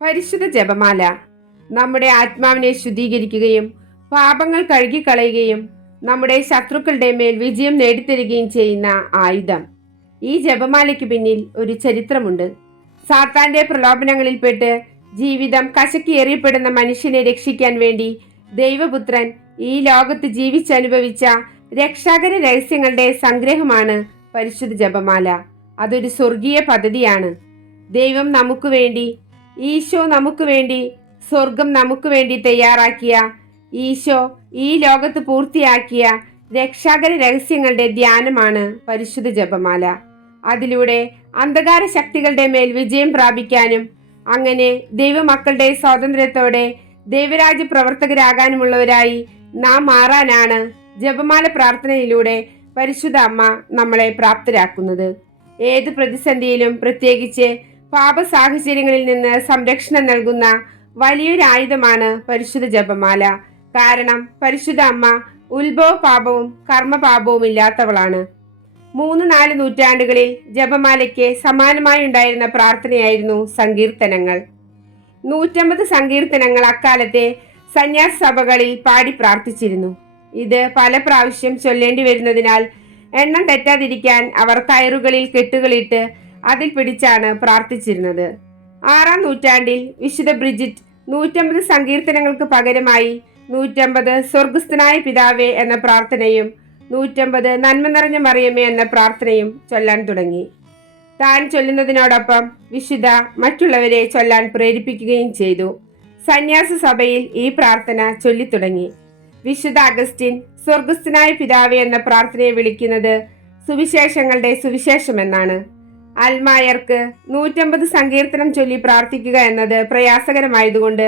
പരിശുദ്ധ ജപമാല നമ്മുടെ ആത്മാവിനെ ശുദ്ധീകരിക്കുകയും പാപങ്ങൾ കഴുകിക്കളയുകയും നമ്മുടെ ശത്രുക്കളുടെ മേൽ വിജയം നേടിത്തരികയും ചെയ്യുന്ന ആയുധം. ഈ ജപമാലയ്ക്ക് പിന്നിൽ ഒരു ചരിത്രമുണ്ട്. സാത്താന്റെ പ്രലോഭനങ്ങളിൽപ്പെട്ട് ജീവിതം കശക്കിയേറിയപ്പെടുന്ന മനുഷ്യനെ രക്ഷിക്കാൻ വേണ്ടി ദൈവപുത്രൻ ഈ ലോകത്ത് ജീവിച്ചനുഭവിച്ച രക്ഷാകര രഹസ്യങ്ങളുടെ സംഗ്രഹമാണ് പരിശുദ്ധ ജപമാല. അതൊരു സ്വർഗീയ പദ്ധതിയാണ്. ദൈവം നമുക്ക് വേണ്ടി, ഈശോ നമുക്ക് വേണ്ടി, സ്വർഗം നമുക്ക് വേണ്ടി തയ്യാറാക്കിയ, ഈശോ ഈ ലോകത്ത് പൂർത്തിയാക്കിയ രക്ഷാകര രഹസ്യങ്ങളുടെ ധ്യാനമാണ് പരിശുദ്ധ ജപമാല. അതിലൂടെ അന്ധകാര ശക്തികളുടെ മേൽ വിജയം പ്രാപിക്കാനും അങ്ങനെ ദൈവമക്കളുടെ സ്വാതന്ത്ര്യത്തോടെ ദൈവരാജ്യ പ്രവർത്തകരാകാനുമുള്ളവരായി നാം മാറാനാണ് ജപമാല പ്രാർത്ഥനയിലൂടെ പരിശുദ്ധ അമ്മ നമ്മളെ പ്രാപ്തരാക്കുന്നത്. ഏത് പ്രതിസന്ധിയിലും, പ്രത്യേകിച്ച് പാപ സാഹചര്യങ്ങളിൽ നിന്ന് സംരക്ഷണം നൽകുന്ന വലിയൊരു ആയുധമാണ് പരിശുദ്ധ ജപമാല. കാരണം പരിശുദ്ധ അമ്മ ഉത്ഭവ പാപവും കർമ്മപാപവും ഇല്ലാത്തവളാണ്. 3-4 നൂറ്റാണ്ടുകളിൽ ജപമാലയ്ക്ക് സമാനമായി ഉണ്ടായിരുന്ന പ്രാർത്ഥനയായിരുന്നു സങ്കീർത്തനങ്ങൾ. 150 സങ്കീർത്തനങ്ങൾ അക്കാലത്തെ സന്യാസ സഭകളിൽ പാടി പ്രാർത്ഥിച്ചിരുന്നു. ഇത് പല പ്രാവശ്യം ചൊല്ലേണ്ടി വരുന്നതിനാൽ എണ്ണം തെറ്റാതിരിക്കാൻ അവർ കയറുകളിൽ കെട്ടുകളിട്ട് അതിൽ പിടിച്ചാണ് പ്രാർത്ഥിച്ചിരുന്നത്. 6-ാം നൂറ്റാണ്ടിൽ വിശുദ്ധ ബ്രിജിറ്റ് 150 സങ്കീർത്തനങ്ങൾക്ക് പകരമായി 150 സ്വർഗസ്ഥനായ പിതാവേ എന്ന പ്രാർത്ഥനയും 150 നന്മ നിറഞ്ഞ മറിയമേ എന്ന പ്രാർത്ഥനയും ചൊല്ലാൻ തുടങ്ങി. താൻ ചൊല്ലുന്നതിനോടൊപ്പം വിശുദ്ധ മറ്റുള്ളവരെ ചൊല്ലാൻ പ്രേരിപ്പിക്കുകയും ചെയ്തു. സന്യാസ സഭയിൽ ഈ പ്രാർത്ഥന ചൊല്ലിത്തുടങ്ങി. വിശുദ്ധ അഗസ്റ്റിൻ സ്വർഗസ്ഥനായ പിതാവേ എന്ന പ്രാർത്ഥനയെ വിളിക്കുന്നത് സുവിശേഷങ്ങളുടെ സുവിശേഷം എന്നാണ്. അൽമായർക്ക് 150 സങ്കീർത്തനം ചൊല്ലി പ്രാർത്ഥിക്കുക എന്നത് പ്രയാസകരമായതുകൊണ്ട്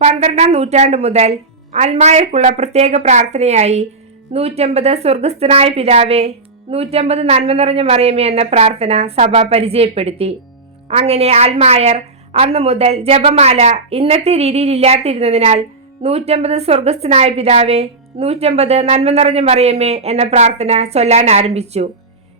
12-ാം നൂറ്റാണ്ട് മുതൽ അൽമായർക്കുള്ള പ്രത്യേക പ്രാർത്ഥനയായി 150 സ്വർഗസ്ഥനായ പിതാവേ, 150 നന്മ നിറഞ്ഞ മറിയമേ എന്ന പ്രാർത്ഥന സഭ പരിചയപ്പെടുത്തി. അങ്ങനെ അൽമായർ അന്നു മുതൽ ജപമാല ഇന്നത്തെ രീതിയിൽ ഇല്ലാതിരുന്നതിനാൽ 150 സ്വർഗസ്ഥനായ പിതാവേ, 150 നന്മ നിറഞ്ഞ മറിയമേ എന്ന പ്രാർത്ഥന ചൊല്ലാൻ ആരംഭിച്ചു.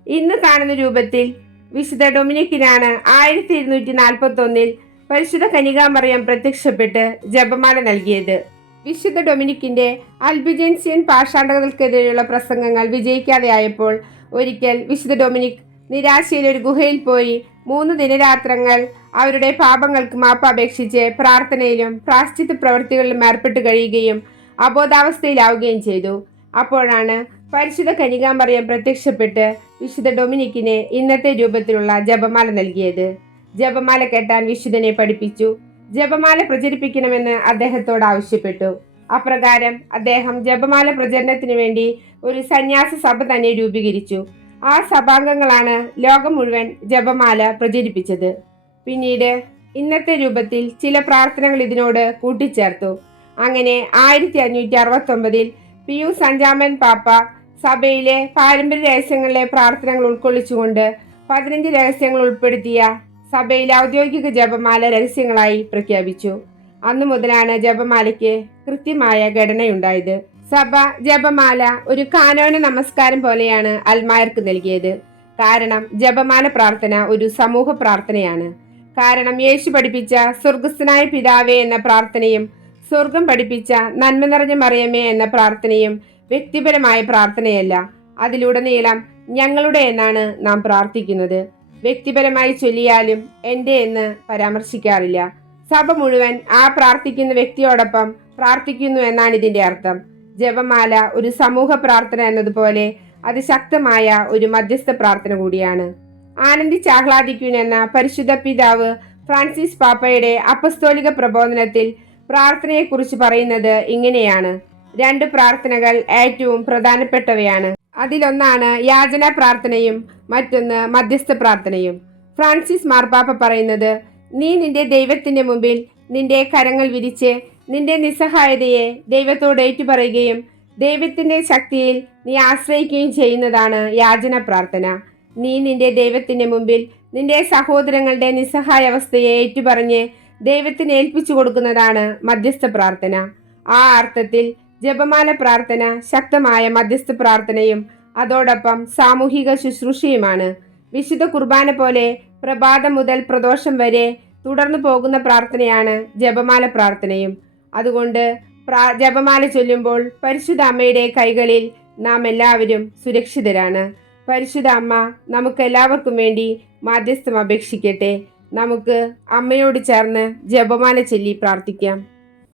ഇന്ന് കാണുന്ന രൂപത്തിൽ വിശുദ്ധ ഡൊമിനിക്കിനാണ് 1241 പരിശുദ്ധ കന്യകാമറിയം പ്രത്യക്ഷപ്പെട്ട് ജപമാല നൽകിയത്. വിശുദ്ധ ഡൊമിനിക്കിന്റെ അൽബിജൻസിയൻ പാഷാണ്ഡകൾക്കെതിരെയുള്ള പ്രസംഗങ്ങൾ വിജയിക്കാതെയായപ്പോൾ ഒരിക്കൽ വിശുദ്ധ ഡൊമിനിക് നിരാശയിൽ ഒരു ഗുഹയിൽ പോയി 3 ദിനരാത്രങ്ങൾ അവരുടെ പാപങ്ങൾക്ക് മാപ്പ് അപേക്ഷിച്ച് പ്രാർത്ഥനയിലും പ്രാശ്ചിത്ത പ്രവൃത്തികളിലും ഏർപ്പെട്ട് കഴിയുകയും അബോധാവസ്ഥയിലാവുകയും ചെയ്തു. അപ്പോഴാണ് പരിശുദ്ധ കന്യകാമറിയം പ്രത്യക്ഷപ്പെട്ട് വിശുദ്ധ ഡൊമിനിക്കിന് ഇന്നത്തെ രൂപത്തിലുള്ള ജപമാല നൽകിയത്. ജപമാല കെട്ടാൻ വിശുദ്ധനെ പഠിപ്പിച്ചു. ജപമാല പ്രചരിപ്പിക്കണമെന്ന് അദ്ദേഹത്തോട് ആവശ്യപ്പെട്ടു. അപ്രകാരം അദ്ദേഹം ജപമാല പ്രചരണത്തിന് വേണ്ടി ഒരു സന്യാസ സഭ തന്നെ രൂപീകരിച്ചു. ആ സഭാംഗങ്ങളാണ് ലോകം മുഴുവൻ ജപമാല പ്രചരിപ്പിച്ചത്. പിന്നീട് ഇന്നത്തെ രൂപത്തിൽ ചില പ്രാർത്ഥനകൾ ഇതിനോട് കൂട്ടിച്ചേർത്തു. അങ്ങനെ 1569 പിയൂസ് 5-ാമൻ പാപ്പ സഭയിലെ പാരമ്പര്യ രഹസ്യങ്ങളിലെ പ്രാർത്ഥനകൾ ഉൾക്കൊള്ളിച്ചുകൊണ്ട് 15 രഹസ്യങ്ങൾ ഉൾപ്പെടുത്തിയ സഭയിലെ ഔദ്യോഗിക ജപമാല രഹസ്യങ്ങളായി പ്രഖ്യാപിച്ചു. അന്നു മുതലാണ് ജപമാലയ്ക്ക് കൃത്യമായ ഘടനയുണ്ടായത്. സഭ ജപമാല ഒരു കാനോന നമസ്കാരം പോലെയാണ് അൽമായർക്ക് നൽകിയത്. കാരണം ജപമാല പ്രാർത്ഥന ഒരു സമൂഹ പ്രാർത്ഥനയാണ്. കാരണം യേശു പഠിപ്പിച്ച സ്വർഗസ്ഥനായ പിതാവേ എന്ന പ്രാർത്ഥനയും സ്വർഗം പഠിപ്പിച്ച നന്മ നിറഞ്ഞ മറിയമേ എന്ന പ്രാർത്ഥനയും വ്യക്തിപരമായ പ്രാർത്ഥനയല്ല. അതിലുടനീളം ഞങ്ങളുടെ എന്നാണ് നാം പ്രാർത്ഥിക്കുന്നത്. വ്യക്തിപരമായി ചൊല്ലിയാലും എൻ്റെ എന്ന് പരാമർശിക്കാറില്ല. സഭ മുഴുവൻ ആ പ്രാർത്ഥിക്കുന്ന വ്യക്തിയോടൊപ്പം പ്രാർത്ഥിക്കുന്നു എന്നാണ് ഇതിന്റെ അർത്ഥം. ജപമാല ഒരു സമൂഹ പ്രാർത്ഥന എന്നതുപോലെ അത് ശക്തമായ ഒരു മധ്യസ്ഥ പ്രാർത്ഥന കൂടിയാണ്. ആനന്ദിച്ചാഹ്ലാദിക്കുനെന്ന പരിശുദ്ധ പിതാവ് ഫ്രാൻസിസ് പാപ്പയുടെ അപ്പസ്തോലിക പ്രബോധനത്തിൽ പ്രാർത്ഥനയെക്കുറിച്ച് പറയുന്നത് ഇങ്ങനെയാണ്: 2 പ്രാർത്ഥനകൾ ഏറ്റവും പ്രധാനപ്പെട്ടവയാണ്. അതിലൊന്നാണ് യാചനാ പ്രാർത്ഥനയും മറ്റൊന്ന് മധ്യസ്ഥ പ്രാർത്ഥനയും. ഫ്രാൻസിസ് മാർപ്പാപ്പ പറയുന്നത്, നീ നിന്റെ ദൈവത്തിന്റെ മുമ്പിൽ നിന്റെ കരങ്ങൾ വിരിച്ച് നിന്റെ നിസ്സഹായതയെ ദൈവത്തോട് ഏറ്റുപറയുകയും ദൈവത്തിന്റെ ശക്തിയിൽ നീ ആശ്രയിക്കുകയും ചെയ്യുന്നതാണ് യാചന പ്രാർത്ഥന. നീ നിന്റെ ദൈവത്തിന്റെ മുമ്പിൽ നിന്റെ സഹോദരങ്ങളുടെ നിസ്സഹായ അവസ്ഥയെ ഏറ്റുപറഞ്ഞ് ദൈവത്തിന് ഏൽപ്പിച്ചു കൊടുക്കുന്നതാണ് മധ്യസ്ഥ പ്രാർത്ഥന. ആ അർത്ഥത്തിൽ ജപമാല പ്രാർത്ഥന ശക്തമായ മധ്യസ്ഥ പ്രാർത്ഥനയും അതോടൊപ്പം സാമൂഹിക ശുശ്രൂഷയുമാണ്. വിശുദ്ധ കുർബാന പോലെ പ്രഭാതം മുതൽ പ്രദോഷം വരെ തുടർന്നു പോകുന്ന പ്രാർത്ഥനയാണ് ജപമാല പ്രാർത്ഥനയും. അതുകൊണ്ട് ജപമാല ചൊല്ലുമ്പോൾ പരിശുദ്ധ അമ്മയുടെ കൈകളിൽ നാം എല്ലാവരും സുരക്ഷിതരാണ്. പരിശുദ്ധ അമ്മ നമുക്ക് എല്ലാവർക്കും വേണ്ടി മാധ്യസ്ഥം അപേക്ഷിക്കട്ടെ. നമുക്ക് അമ്മയോട് ചേർന്ന് ജപമാല ചൊല്ലി പ്രാർത്ഥിക്കാം.